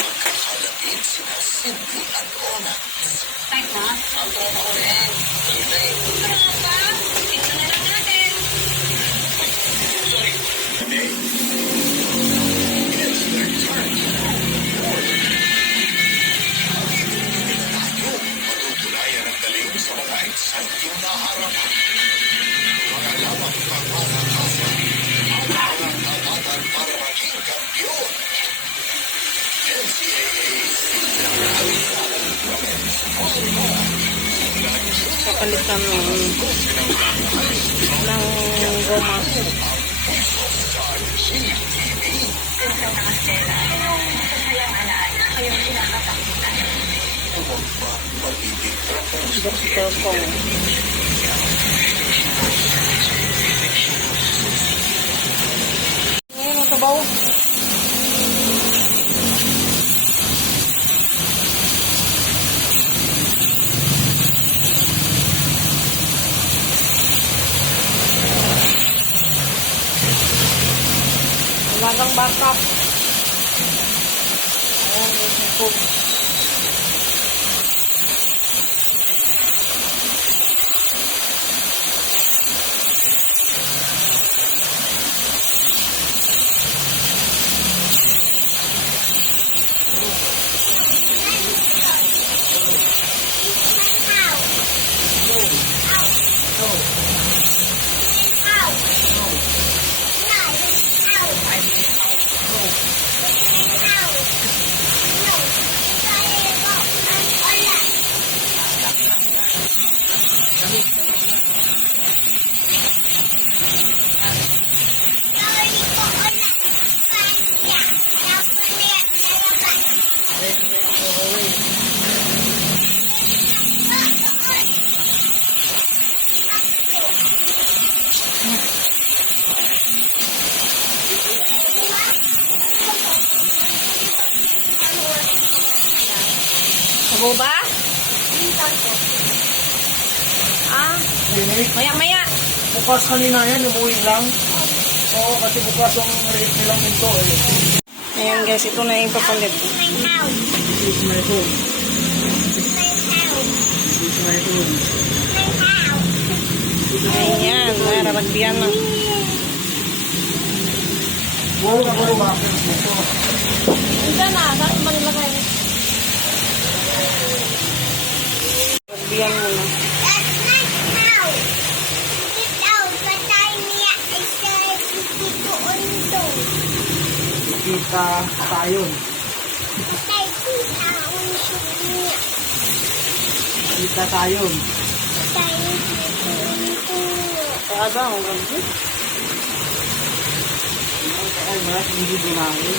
Magkakalapit sina Cindy at Ona. Type na? Ang tropa ko rin. Tuloy. Tropa? Tingnan na lang natin. Sorry. Okay. It's their turn. Tayo, matutulayan ang galing sa mga exciting na harapan. Mga lawak ng mga kasa. Ang mga tatatan para maging kampiyon. Kapalitan ng goma. Doktor Pong. Ngayon ang tabaw. Lagang backup. Ayan, may sipog. Sabo ba? Ah, maya-maya. Bukas kanina yan, umuwi lang. Oo, kasi bukas ang rate nilang nito eh. Ayan guys, ito na yung papalit. This is my home. This is my home. Ayan, nararagbian na. Wow, nakarubakit dito. Diyan na, saan ba nilagay? Ragbian mo na. Kita tayo. Kita tayo. Kaya ang gabi. Ay, malas hindi bunangin.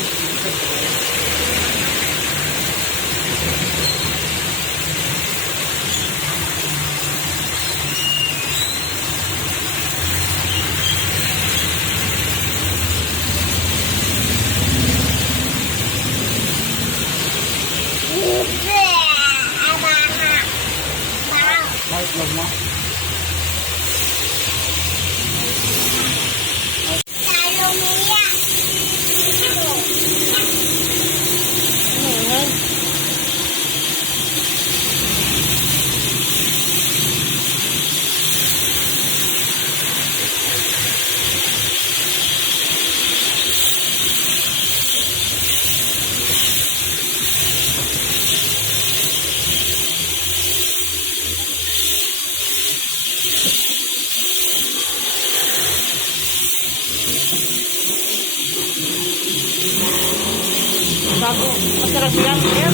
Light log mo. Ayan. Bago, masarap yan. Ayan.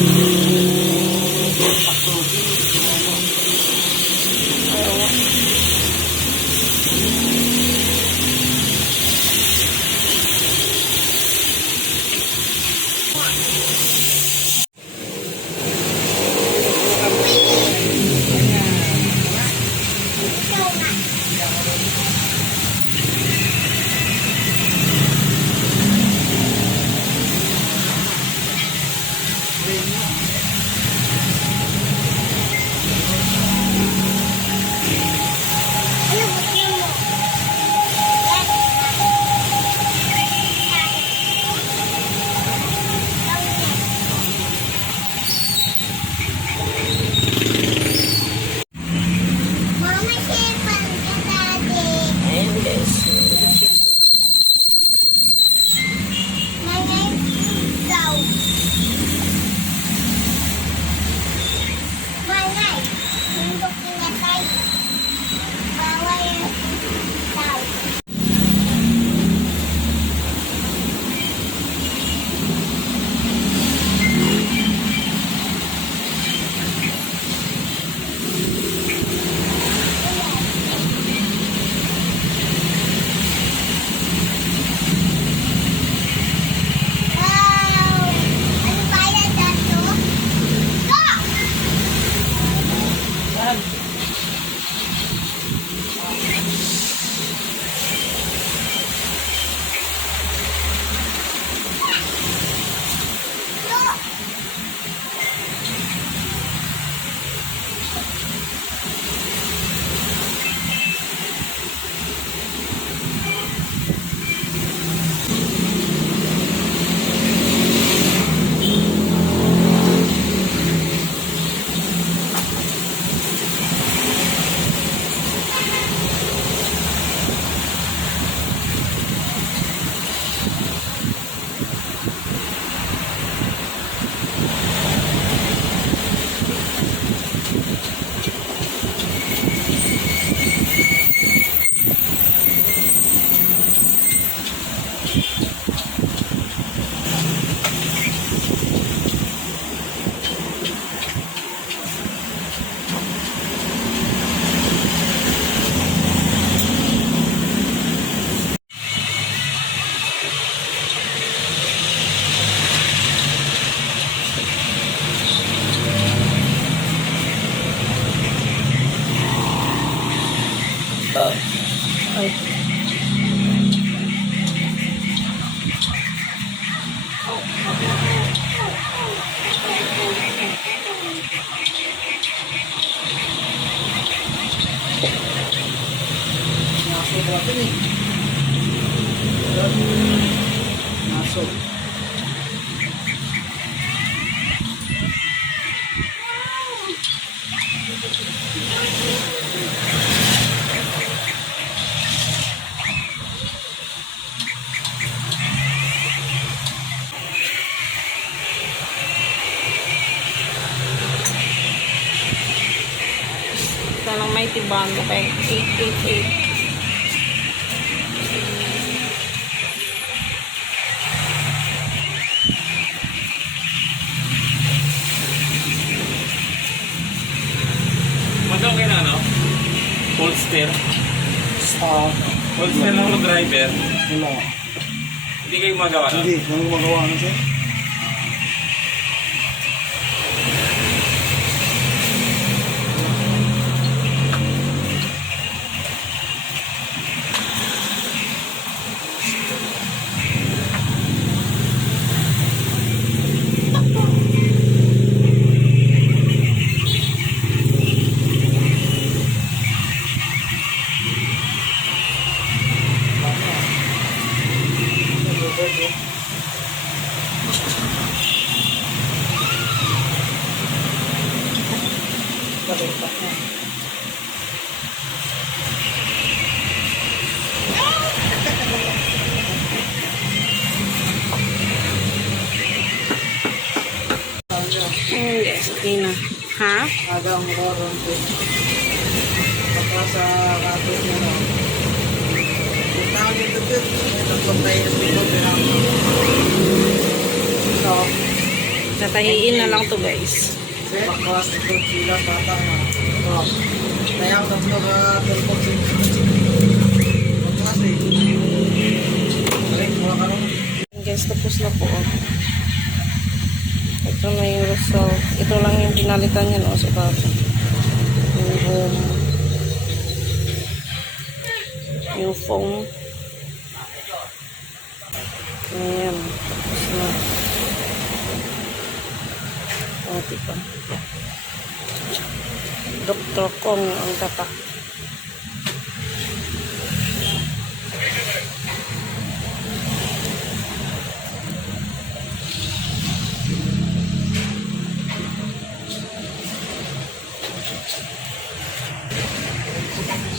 Ay. Naso natin eh. Naso. Ito lang may tibang ko kay 888. Magkano kayo na ano? Polster. Ah, Polster ng driver. wala. Hindi kayo magawa no? Hindi, nang gumagawa na siya. Yes, okay na. Ha? Agang moron ko. Pagka sa kapit niya na. Tawag nito po. Nagpantay yung likod nila. So, Tatahiin na lang to guys. pagkas nito sila bata na. So, kaya ang tatlo ka tulpog sila. Pagkas eh. Balik, mga kanong. Guys, tapos na po. Ito na yung result. Ito lang yung pinalitan niya no, sa baba. Yung foam. Ayan. Tapos na. O, diba? Dr. Kong ang tatak.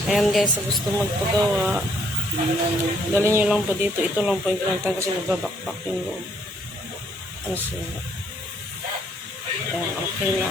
Ayan guys, sa gusto magpagawa, dali nyo lang po dito. Ito lang po yung pinalitan kasi nagbabakbak yung loob. Kasi, ayan, okay na.